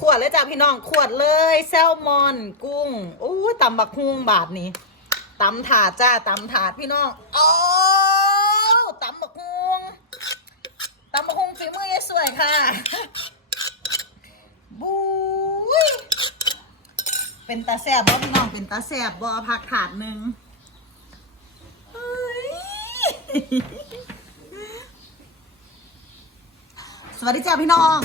ขวดเลยจ้ะพี่น้องขวดเลยแซลมอน กุ้งโอ้ตำบักฮุงบาทนี้ตำถาดจ้าตำถาดพี่น้องโอ้ตำบักฮุงตำบักฮุงฝีมือยายสวยค่ะบุ้ยเป็นตาแซบบ่พี่น้องเป็นตาแซบบ่พักถาดหนึ่งสวัสดีจ้าพี่น้อง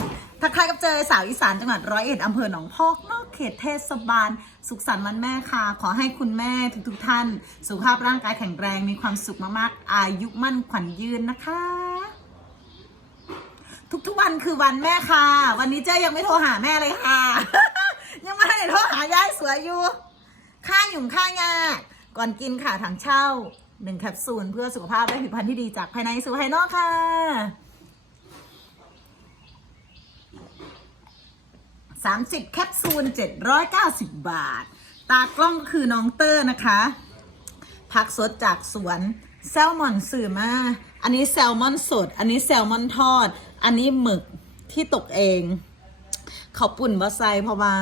ทักทายกับเจอสาวอีสานจังหวัดร้อยเอ็ดอำเภอหนองพอกนอกเขตเทศบาล สุขสันต์วันแม่ค่ะ ขอให้คุณแม่ทุกๆทท่าน สุขภาพร่างกายแข็งแรงมีความสุขมากๆ อายุมั่นขวัญยืนนะคะ ทุกๆวันคือวันแม่ค่ะ วันนี้เจ้ยังไม่โทรหาแม่เลยค่ะ ยังไม่ได้โทรหายายสวยอยู่ค่าหยุ่งค่ายากก่อนกินค่ะถังเช่าหนึ่งแคปซูลเพื่อสุขภาพและผิวพรรณที่ดีจากภายในสู่ภายนอกค่ะ 30 แคปซูล 790 บาท ตากล้องก็คือน้องเตอร์นะคะ ผักสดจากสวนแซลมอนสื่อมา อันนี้แซลมอนสด อันนี้แซลมอนทอด อันนี้หมึกที่ตกเอง เขาปุ่นบะไซเพราะว่า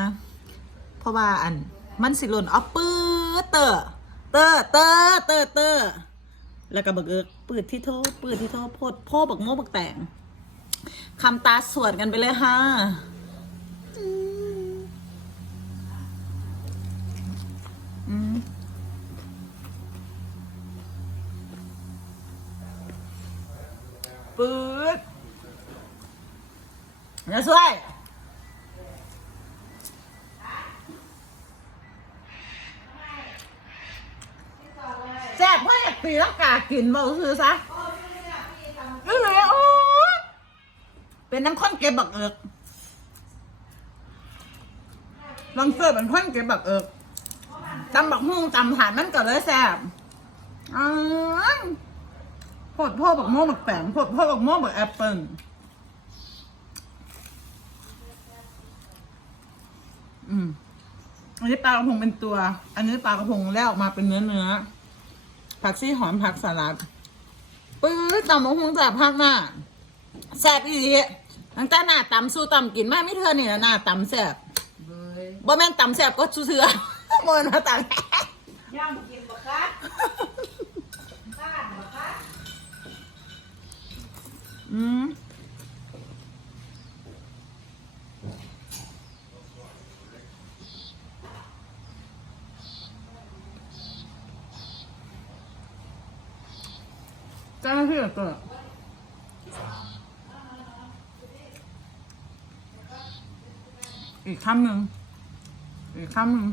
เพราะว่าอันมันสิหล่นเอาปื้อเตอร์เตอร์เตอร์เตอร์เตอร์แล้วก็บักเอิกปืดที่โทษปืดที่โทษโพดพ่อบักโม่บักแต่งคำตาสวดกันไปเลยค่ะ อืมปืดอย่าช่วยแซ่บเพื่ออยากตีแล้วกากินบ่คือซะนี่เลยโอ้เป็นน้ำข้นเก็บบักเอิกลองเสิร์ฟเป็นข้นเก็บบักเอิก ตำบักฮุ่งตำถานมันก็เลยแซ่บอืมโพดพ่อบักโม่บักแปงโพดพ่อบักโม่บักแอปเปิ้ลอืมอันนี้ปลากระพงเป็นตัว อันนี้ปลากระพงแล้วออกมาเป็นเนื้อเนื้อ ผักซี่หอมผักสลัดปื้อตำบักฮุ่งแซ่บพักหน้าแซ่บอีกตั้งแต่หน้าตำสู้ตำกินมาไม่เท่านี่นะหน้าตำแซ่บเบยบ่แม่นตำแซ่บก็เสือ ๆบ่แม่นมาตำย่างกินบะคะข้าวบะคะอืมจ้าหน้าที่เกิดอีกคำหนึ่งอีกคำหนึ่ง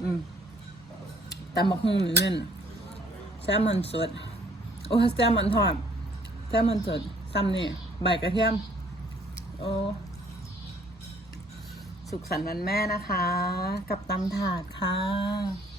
อืมตำบักหุ่งนี่นแซลมอนสด โอ้แซลมอนทอดแซลมอนสดซ้ำนี่ใบกระเทียม โอ้ สุขสันต์วันแม่นะคะ กับตำถาดค่ะ